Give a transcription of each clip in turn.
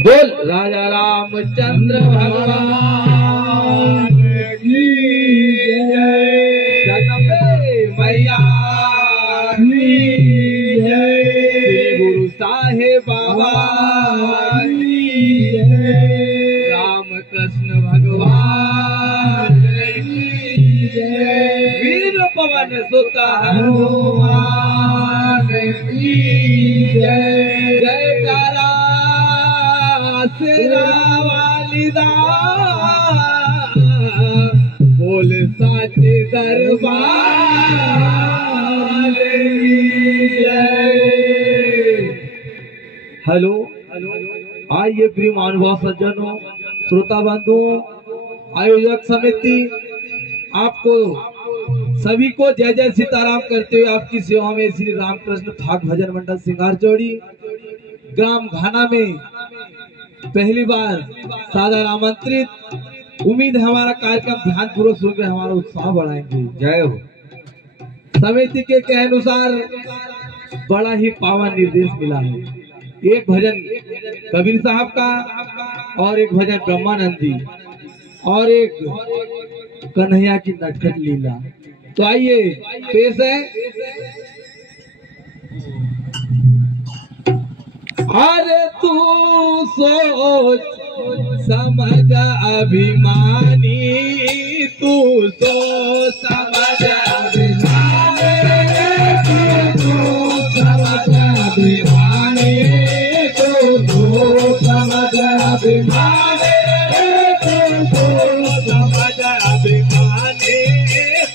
बोल राजा रामचंद्र भगवान की जय। जगदम्बे मैया की जय। श्री गुरु साहेब बाबा की जय। राम कृष्ण भगवान की जय। वीर पवन सुत हनुमान की जय। जयकारा सिरा वालिदा बोल साचे दरबार की जय। हेलो आइए प्रिय महानुभाव सज्जनों, श्रोता बंधुओं, आयोजक समिति, आपको सभी को जय जय सीताराम करते हुए आपकी सेवा में श्री रामकृष्ण फाग भजन मंडल सिंगारचौड़ी ग्राम घाना में पहली बार सादर आमंत्रित। उम्मीद है हमारा कार्यक्रम ध्यान पूर्वक सुनकर हमारा उत्साह बढ़ाएंगे। जय हो। समिति के अनुसार बड़ा ही पावन निर्देश मिला है। एक भजन कबीर साहब का और एक भजन ब्रह्मानंद जी और एक कन्हैया की नटखट लीला। तो आइए पेश है अरे तू सोच समझ अभिमानी, तू सोच समझ अभिमानी, तू समझ अभिमानी, तू समझ अभिमानी, तू समझ अभिमानी,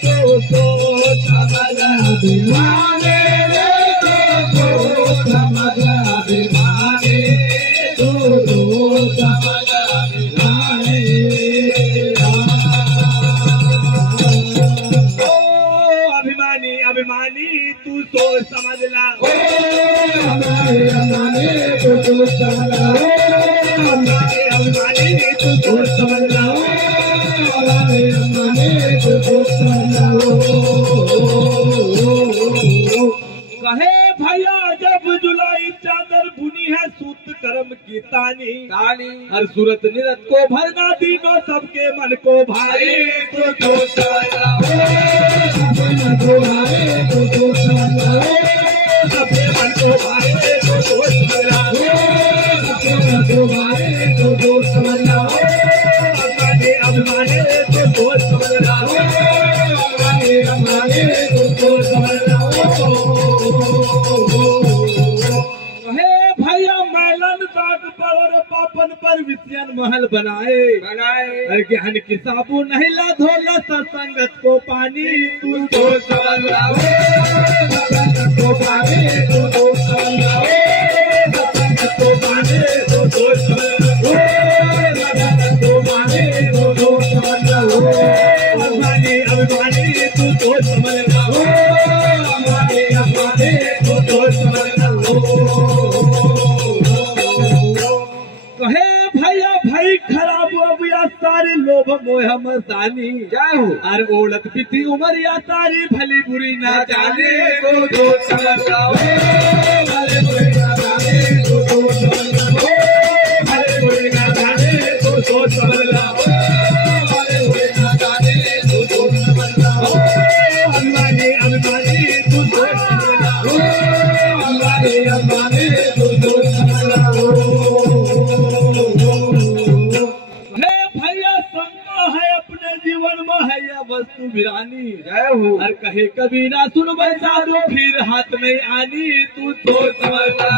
तू समझ अभिमानी, समझ अभिमानी, तू समझ अभिमानी। ओ अभिमानी अभिमानी तू सोच समझ ला, ओ अभिमानी तू सोच समझ ला, अभिमानी तू सोच समझ ला, अभिमानी तू सोच समझ ला। कहे भैया जब जुलाई चादर बुनी है सूत कर्म की तानी, हर सूरत निरत को भरना दीनों सबके मन को भाई, तो समझ ला, सबके मन को भाई, तो समझ ला, सबके मन को भाई, तो समझ ला, सबके मन को भाई, तो समझ ला, अभिमानी अभिमानी तो समझ ला, अभिमानी अभिमानी तो समझ ला। भैया मैलन दाग पर और पापन पर विषयन महल बनाए, ज्ञान की साबु नहीं ला धोला सत्संगत को पानी, तू तो समझ ला, सत्संगत को पानी, तू तो समझ ला, सत्संगत को पानी, तू तो समझ ला, सत्संगत को पानी, तू तो समझ ला, अभिमानी अभिमानी तू तो समझ ला, अभिमानी अभिमानी तू तो समझ ला। कहे भैया भाई खराब हो गया सारे लोभ मोह मस्तानी, अरे ओढ़त पीती उमरिया सारी भली बुरी ना जाने, तो समझ ला, भले बुरी ना जाने, तो समझ ला, भले बुरी ना जाने, तो समझ ला, भले बुरी ना जाने, तो समझ ला, अभिमानी अभिमानी तू समझ ला, अभिमानी अभिमानी तू समझ ला। वस्तु बिरानी हर कहे कभी ना सुन बचा दो फिर हाथ नहीं आनी, तू तो समझ ला,